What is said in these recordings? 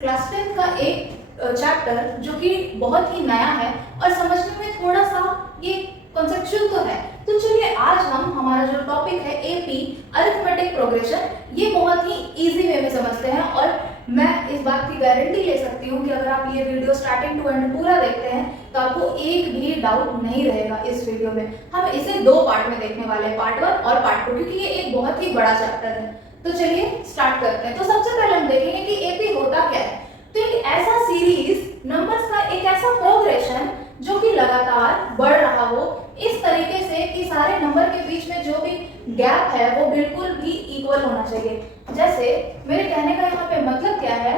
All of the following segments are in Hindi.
क्लास 10 का एक चैप्टर जो कि बहुत ही नया है और समझने में थोड़ा सा ये कॉन्सेप्चुअल तो है। तो चलिए आज हम हमारा जो टॉपिक है एपी अरिथमेटिक प्रोग्रेशन, ये बहुत ही इजी वे में समझते हैं और मैं इस बात की गारंटी ले सकती हूँ कि अगर आप ये वीडियो स्टार्टिंग टू एंड पूरा देखते हैं तो आपको एक भी डाउट नहीं रहेगा। इस वीडियो में हम इसे दो पार्ट में देखने वाले हैं, पार्ट 1 और पार्ट 2, क्योंकि ये एक बहुत ही बड़ा चैप्टर है। तो चलिए स्टार्ट करते हैं। तो सबसे पहले हम देखेंगे कि एपी होता क्या है। तो एक ऐसा सीरीज नंबर्स का एक ऐसा प्रोग्रेशन जो कि लगातार बढ़ रहा हो इस तरीके से कि सारे नंबर के बीच में जो भी गैप है वो बिल्कुल भी इक्वल होना चाहिए। जैसे मेरे कहने का यहाँ पे मतलब क्या है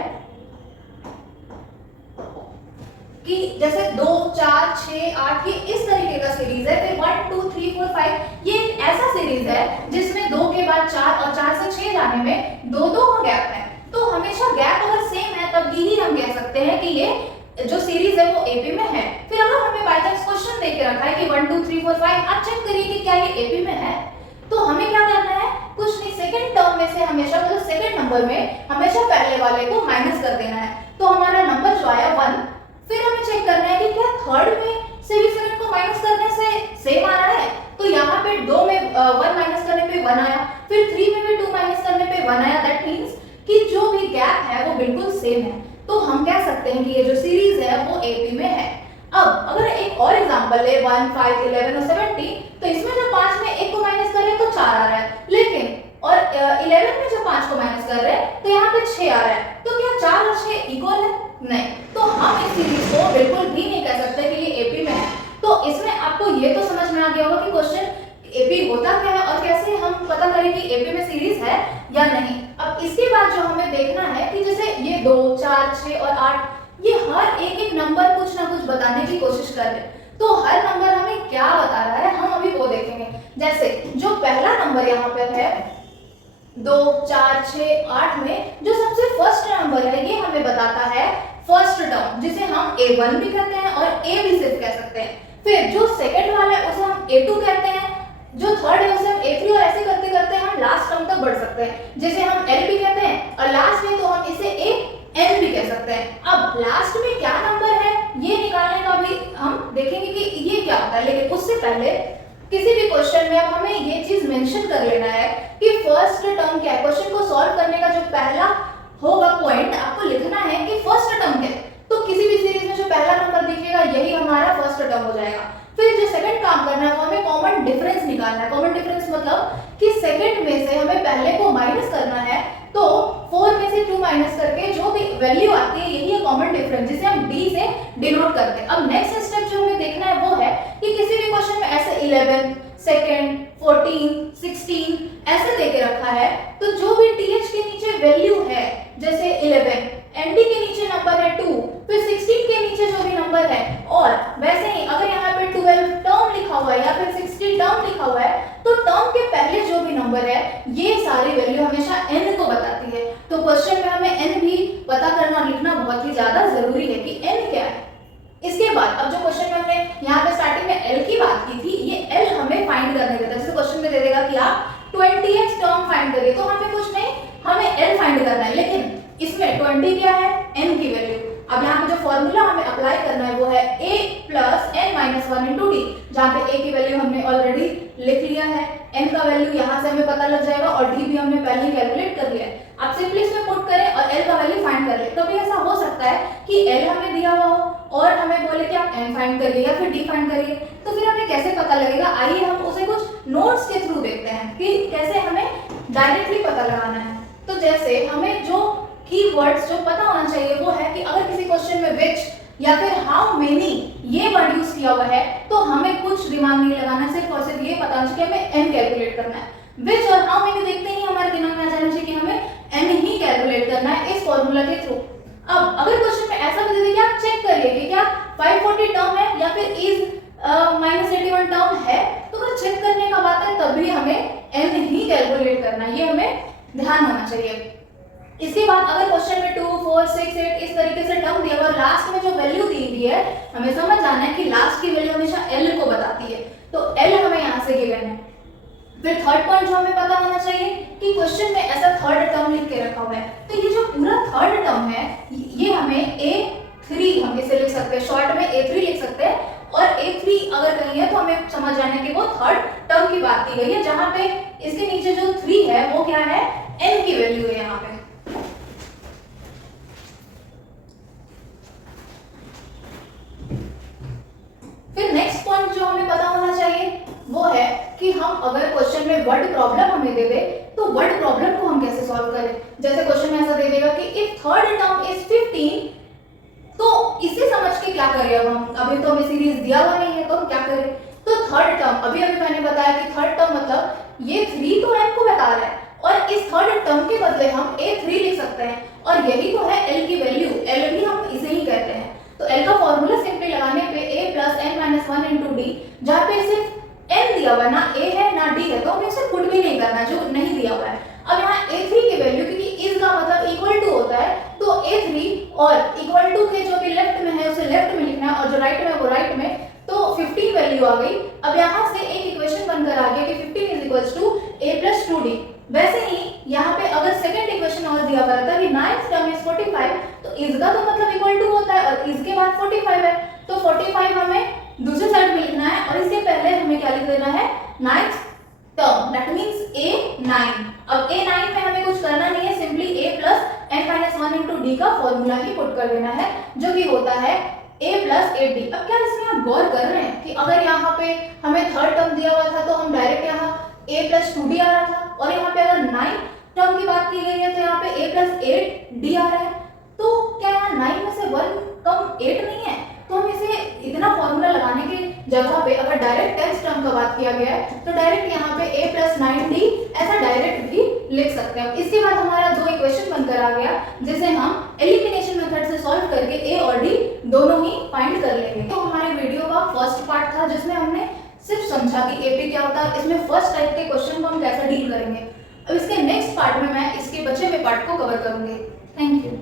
कि जैसे 2, 4, 6, 8 ये इस तरीके का सीरीज है, फिर 1, 2, 3, 4, 5 ये एक ऐसा सीरीज है जिसमें 2 के बाद 4 और 4 से 6 जाने में 2-2 का गैप है। तो हमेशा गैप अगर सेम है तब ही हम कह सकते हैं कि ये जो सीरीज है वो एपी में है। फिर अगर हमें बाय चांस क्वेश्चन दे के रखा है कि 1, 2, 3, 4, 5 आप चेक करिए कि क्या ये एपी में है, तो हमें क्या करना है, कुछ नहीं, सेकंड टर्म में से हमेशा मतलब सेकंड नंबर में हमेशा पहले वाले को माइनस कर देना है। तो हमारा नंबर जो आया 1, फिर हमें चेक करना है कि क्या थर्ड में से भी सेकंड को माइनस करने से सेम आ रहा है। तो यहाँ पे 2 में 1 माइनस करने पे 1 आया, फिर 3 में भी 2 माइनस करने पे 1 आया। दैट मींस कि जो भी गैप है वो बिल्कुल सेम है। तो हम कह सकते हैं कि ये जो सीरीज है वो एपी में है। अब अगर एक और एग्जांपल ले 1, 5, 11 और 17, तो इसमें जो 5 में 1 को माइनस करें तो 4 आ रहा है, लेकिन और 11 में जो 5 को माइनस कर रहे हैं तो यहाँ पे 6 आ रहा है। तो क्या 4 और 6 इक्वल है? नहीं। तो हम इस सीरीज को बिल्कुल भी नहीं कह सकते कि ये एपी में है। तो इसमें आपको ये तो समझ में आ गया होगा कि क्वेश्चन एपी होता क्या है और कैसे हम पता करें कि एपी में सीरीज है या नहीं। अब इसके बाद जो हमें देखना है कि जैसे ये 2, 4, 6 और 8 ये हर एक नंबर कुछ ना कुछ बताने की कोशिश कर रहे हैं। तो हर नंबर हमें क्या बता रहा है हम अभी वो देखेंगे। जैसे जो पहला नंबर यहाँ पर है 2, 4, 6, 8 में जो सबसे फर्स्ट नंबर है ये हमें बताता है फर्स्ट टर्म, जिसे हम a1 भी कहते हैं और a भी सिर्फ कह सकते हैं। फिर जो सेकंड वाला है उसे हम a2 कहते हैं, जो थर्ड है उसे हम a3 और ऐसे करते करते हम लास्ट टर्म तक बढ़ सकते हैं, जिसे हम l भी कहते हैं, और लास्ट में तो हम इसे an भी कह सकते हैं। अब लास्ट में क्या नंबर है ये निकालने का भी हम देखेंगे कि ये क्या होता है, लेकिन उससे पहले किसी भी क्वेश्चन में अब हमें ये चीज मेंशन कर लेना है कि फर्स्ट टर्म क्या है। क्वेश्चन को सॉल्व करने का जो पहला होगा पॉइंट आपको लिखना है कि फर्स्ट टर्म क्या है। तो किसी भी सीरीज में जो पहला नंबर दिखेगा यही हमारा फर्स्ट टर्म हो जाएगा। फिर जो सेकंड काम करना है वो हमें कॉमन डिफरेंस निकालना है। कॉमन डिफरेंस मतलब कि सेकंड में से हमें पहले को माइनस करना है, तो 4 में से 2 माइनस करके जो भी वैल्यू आती है यही है कॉमन डिफरेंस, जिसे हम d से डिनोट करते हैं। अब नेक्स्ट स्टेप जो हमें देखना है वो है कि किसी भी क्वेश्चन में ऐसे 11, सेकंड, 14, 16 ऐसे देके रखा है, तो जो भी th के नीचे वैल्यू है, जैसे 11, nd के नीचे नंबर है 2, फिर 16 के नीचे जो भी नंबर है, और वैसे ही अगर यहाँ पे 12 टर्म लिखा हुआ है या फिर 60 टर्म लिखा हुआ है, तो टर्म के पहले जो भी नंबर है ये सारी वैल्यू हमेशा n को बताती है। तो क्वेश्चन में हमें n भी पता करना लिखना बहुत ही ज्यादा जरूरी है कि n क्या है। इसके बाद अब जो क्वेश्चन में हमने यहाँ पे स्टार्टिंग में l की बात की थी, ये l हमें फाइंड करने देता है। जैसे क्वेश्चन में दे देगा कि आप 20th टर्म फाइंड करिए, तो हमें कुछ नहीं, हमें l फाइंड करना है, लेकिन इसमें 20 क्या है, n की वैल्यू। अब यहाँ पे जो फॉर्मूला हमें अप्लाई करना है वो है a plus n minus 1 into D, जहाँ पे a की वैल्यू हमने ऑलरेडी लिख लिया है, n का वैल्यू यहाँ से हमें पता लग जाएगा और d भी हमने पहले ही कैलकुलेट कर लिया है। आप सिंपली इसमें पुट करें और l का वैल्यू फाइंड कर ले। कभी ऐसा हो सकता है कि l हमें दिया हुआ हो और हमें बोले कि आप n फाइंड करिए या फिर d फाइंड करिए, तो फिर हमें कैसे पता लगेगा। आइए हम उसे कुछ नोट्स के थ्रू देखते हैं कि कैसे हमें डायरेक्टली पता लगाना है। तो जैसे हमें जो कीवर्ड्स जो पता होना चाहिए वो है कि अगर किसी क्वेश्चन में विच या फिर हाउ मेनी ये वर्ड यूज किया हुआ है तो हमें कुछ दिमाग नहीं लगाना, सिर्फ और सिर्फ ये पता होना चाहिए कि हमें n कैलकुलेट करना है। विच और हाउ मेनी देखते ही हमारे दिमाग में आ जाना चाहिए कि हमें n ही कैलकुलेट करना है इस फॉर्मूला के थ्रू। अब अगर क्वेश्चन में ऐसा भी दे दे कि आप चेक करिए कि क्या 540 टर्म है या फिर इज -81 टर्म है, तो अगर चेक करने का बात है तब भी हमें n ही कैलकुलेट करना है, ये हमें ध्यान होना चाहिए। इसके बाद अगर क्वेश्चन में 2, 4, 6, 8 इस तरीके से टर्म दिया हुआ, लास्ट में जो वैल्यू दी हुई है हमें समझ आना है कि लास्ट की वैल्यू हमेशा l को बताती है, तो l हमें यहाँ से गिवन है। फिर थर्ड पॉइंट जो हमें पता होना चाहिए कि क्वेश्चन में ऐसा थर्ड टर्म लिख के रखा हुआ है, तो ये जो पूरा थर्ड टर्म है समझ जाना कि वो थर्ड टर्म की बात की गई है, जहां पे इसके नीचे जो 3 है वो क्या है, n की वैल्यू है यहाँ पे। फिर नेक्स्ट पॉइंट जो हमें पता होना चाहिए वो है कि हम अगर क्वेश्चन में वर्ड प्रॉब्लम हमें दे दे तो वर्ड प्रॉब्लम को हम कैसे सॉल्व करें। जैसे क्वेश्चन में ऐसा दे देगा कि इफ थर्ड टर्म इज 15, तो इसे समझ के क्या करें। अब हम अभी तो हमें सीरीज दिया हुआ नहीं है तो हम क्या करें। तो थर्ड टर्म अभी मैंने बताया कि थर्ड टर्म मतलब ये 3 तो n को बता रहा है और इस थर्ड टर्म के बदले हम a3 लिख सकते हैं और यही तो है l की वैल्यू, l भी हम इसे ही कहते हैं। तो l का फॉर्मूला सिंपली लगाने पे a + n - 1 * d, जहाँ पे सिर्फ n दिया हुआ है, ना a है ना d है, तो हमें इसे पुट भी नहीं करना जो नहीं दिया हुआ है। अब यहाँ a3 की वैल्यू, क्योंकि इस का मतलब इक्वल टू होता है, तो a3 और इक्वल टू के जो भी लेफ्ट में है उसे लेफ्ट में लिखना है और जो राइट में है वो राइट में, तो 15 वैल्यू आ गई। अब यहाँ से एक इक्वेशन बनकर आ गया कि 15 = a + 2d। वैसे ही यहाँ पे अगर सेकंड इक्वेशन और दिया हुआ था कि 9th टर्म इज 45, तो इसका तो मतलब इक्वल टू होता है और इसके बाद 45 है, तो 45 हमें दूसरे साइड में लिखना है और इसके पहले हमें क्या लिख देना है, 9th term, that means a9। अब a9 में हमें कुछ करना नहीं है, सिंपली a + n - 1 * d का फॉर्मूला ही पुट कर देना है, जो कि होता है a + 8d। अब क्या इसमें आप गौर कर रहे हैं कि अगर यहाँ पे हमें थर्ड टर्म दिया हुआ था तो हम डायरेक्ट यहाँ a + 2d आ रहा था, और यहाँ पे अगर 9 टर्म की बात की गई है तो यहाँ पे a + 8d आ रहा है। तो क्या यहाँ 9 में से 1 कम 8 नहीं है? तो हम इसे इतना फॉर्मूला लगाने की जगह पे अगर डायरेक्ट 10th टर्म का बात किया गया है तो डायरेक्ट यहाँ पे a + 9d ऐसा डायरेक्ट भी लिख सकते हैं। इसके बाद हमारा दो इक्वेशन बनकर आ गया, जिसे हम एलिमिनेशन मेथड से सॉल्व करके a और d दोनों ही फाइंड कर लेंगे। तो हमारे वीडियो का फर्स्ट पार्ट था जिसमें हमने सिर्फ समझा कि एपी क्या होता है, इसमें फर्स्ट टाइप के क्वेश्चन को हम कैसे डील करेंगे। अब इसके नेक्स्ट पार्ट में मैं इसके बचे हुए पार्ट को कवर करूंगी। Thank you.